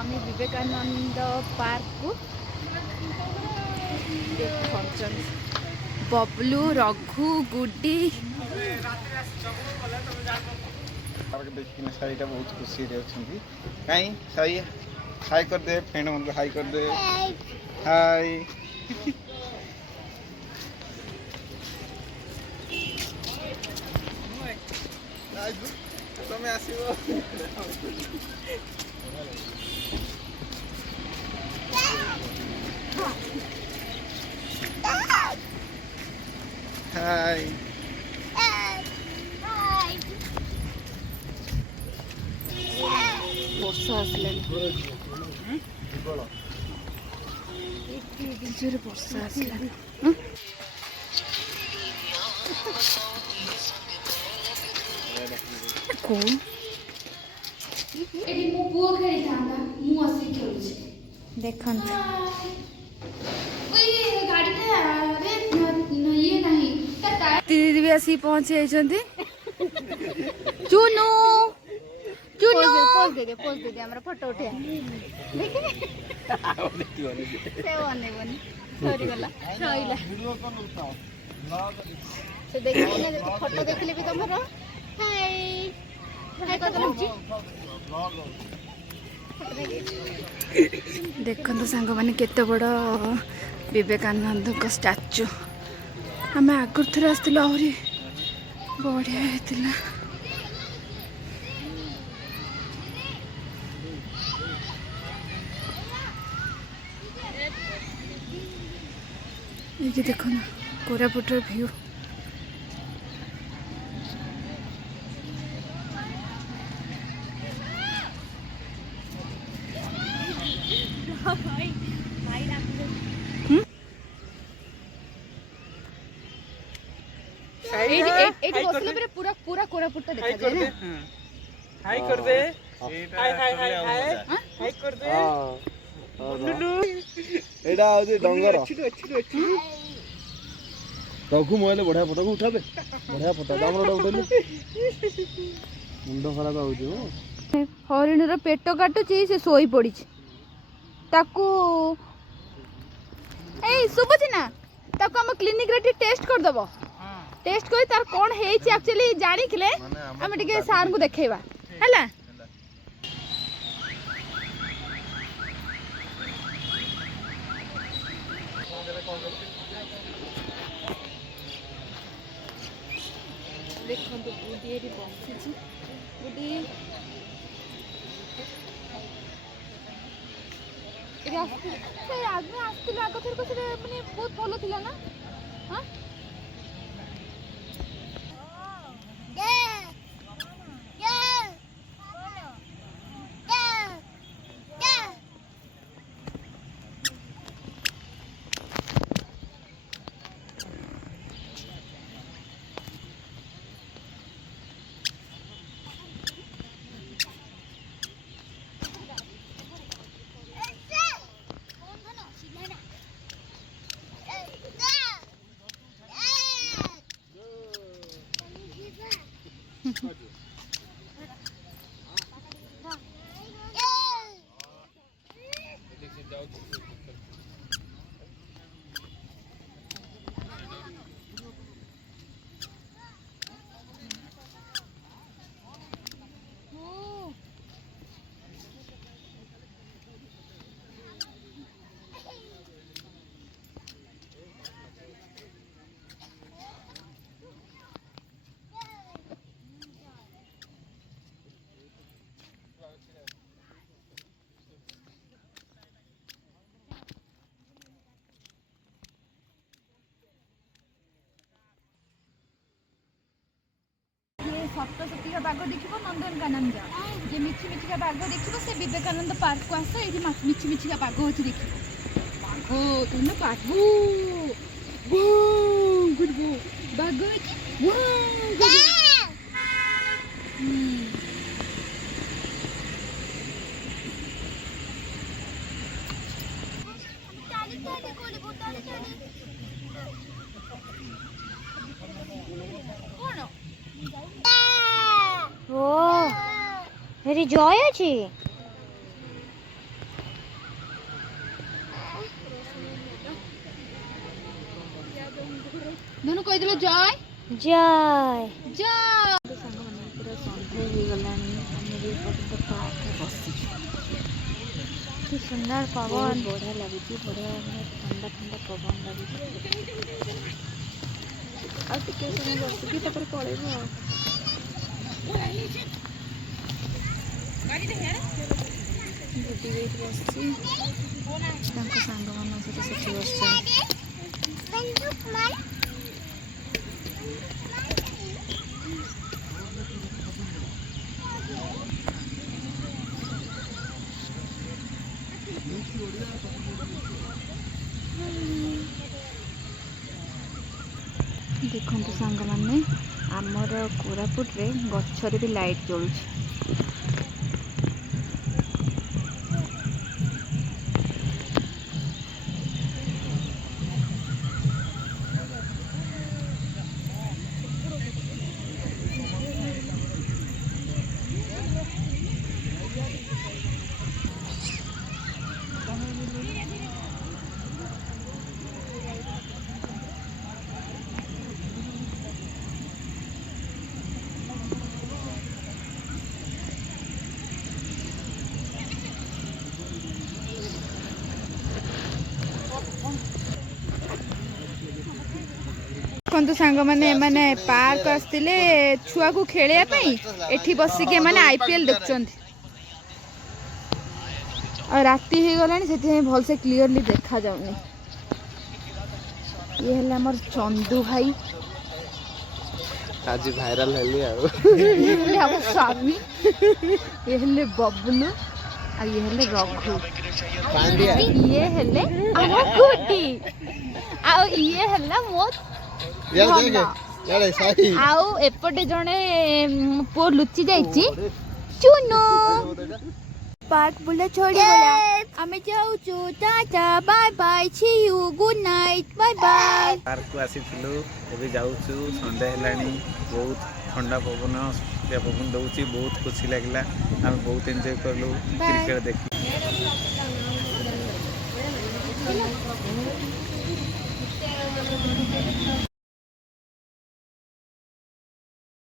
Swami Vivekananda park को बबलू रघु गुड्डी देखिए साईटा बहुत खुशी कहीं साई हाई कर दे फ्रेंड मन हाई कर दे हाय तुम्हें आसीबो हाय वर्षा आसला जोर वर्षा आसला कौन एडी मो पुओ खेली थांदा मु आसी खेलुछी देखन ओए गाड़ी ता अरे ये नहीं ता टायर दीदी भी आसी पहुंचे जाइछंती चुनु चुनु पोज दे दे हमरा फोटो उठे देखि से ओने बनी सॉरी गला सइला से देखि ना जति फोटो देखले भी तमरो हाय हाय कदम देखो सांग मैंने केते बड़ विवेकानंद का स्टाच्यू आम आगुरी थर आसला आहरी बढ़िया होता ये देखो ना कोरापुटर व्यू पूरा पूरा कोरापुट देखा जाए ना हाई कर दे हाय हाय हाय हाय हाय कर दे एडा आउजे डंगर रघु मोबाइल बढ़िया फोटो को उठाबे बढ़िया फोटो दामरो उठेलु मुंडो खराब आउजे हरिण रो पेट काटुची से सोई पड़ी ताकू ए सुबुची ना ताकू हम क्लिनिक रे टेस्ट कर दबो टेस्ट कर तार कोन हेची एक्चुअली जानि खले हम टिके सार को देखेबा हला देखो तो बुढ़ी एटी बसी बुढ़ी आगे आसला आग थर को माने बहुत भलो थिला ना हां सप्त सती का बाघ देखो नंदनकानन जा ये मिछि मिछि का बाघ देखो से विवेकानंद पार्क को आस ये मिछि मिछि का बाघ अच्छी देखो बाघ तुम बाघ गुड बो बाघ हेरी जय अछि ଧନୁ କହିଦେଲୁ ଜୟ ଜୟ। ଜୟ। ସାଙ୍ଗମାନେ ପୁରା ସନ୍ଧ୍ୟା ହେଇଗଲାଣି, ଆମେ ବି ଏପର୍ଯ୍ୟନ୍ତ ପାର୍କରେ ବସିଛୁ। କି ସୁନ୍ଦର ପବନ, ବଢ଼ିଆ ଲାଗୁଛି, ବଢ଼ିଆ ମାନେ ଥଣ୍ଡା ଥଣ୍ଡା ପବନ ଲାଗୁଛି। ଆଉ ଟିକେ ସମୟ ବସିକି ତାପରେ ପଳେଇବୁ ଆଉ। ବୁଟି ଏଇଠି ବସିଛି, ତାଙ୍କ ସାଙ୍ଗମାନଙ୍କ ସହିତ ସେଠି ବସିଛନ୍ତି। ଦେଖନ୍ତୁ ସାଙ୍ଗମାନେ, ଆମର କୋରାପୁଟରେ ଗଛରେ ବି ଲାଇଟ୍ ଜଳୁଛି। ଦେଖନ୍ତୁ ସାଙ୍ଗମାନେ, ଏମାନେ ପାର୍କ ଆସିଥିଲେ ଛୁଆକୁ ଖେଳିବା ପାଇଁ, ଏଠି ବସିକି ଏମାନେ IPL ଦେଖୁଛନ୍ତି। ଆଉ ରାତି ହେଇଗଲାଣି, ସେଥିପାଇଁ ଭଲସେ କ୍ଲିୟରଲି ଦେଖାଯାଉନି। ଇଏ ହେଲେ ଆମର ଚନ୍ଦୁ ଭାଇ, ଆଜି ଭାଇରାଲ ହେଲି ଆଉ। ଇଏ ହେଲେ ଆମ ସ୍ୱାମୀ, ଇଏ ହେଲେ ବବୁଲୁ, ଆଉ ଇଏ ହେଲେ ରଘୁ, ଇଏ ହେଲେ ଆମ ଗୁଡି, ଆଉ ଇଏ ହେଲା ମୋ ଧନ। ଆଉ ଏପଟେ ଜଣେ ପୁଅ ଲୁଚି ଯାଇଛି, ଚୁନୁ। ପାର୍କ ବୁଲା ଛଡ଼ିଗଲା, ଆମେ ଯାଉଛୁ, tata bye bye, see you, good night, bye bye. ପାର୍କକୁ ଆସିଥିଲୁ, ଏବେ ଯାଉଛୁ, ସନ୍ଧ୍ୟା ହେଲାଣି, ବହୁତ ଥଣ୍ଡା ପବନ, ସୁଲସୁଲିଆ ପବନ ଦଉଛି, ବହୁତ ଖୁସି ଲାଗିଲା, ଆମେ ବହୁତ ଏନ୍ଜୟ କଲୁ, କ୍ରିକେଟ ଦେଖିଲୁ।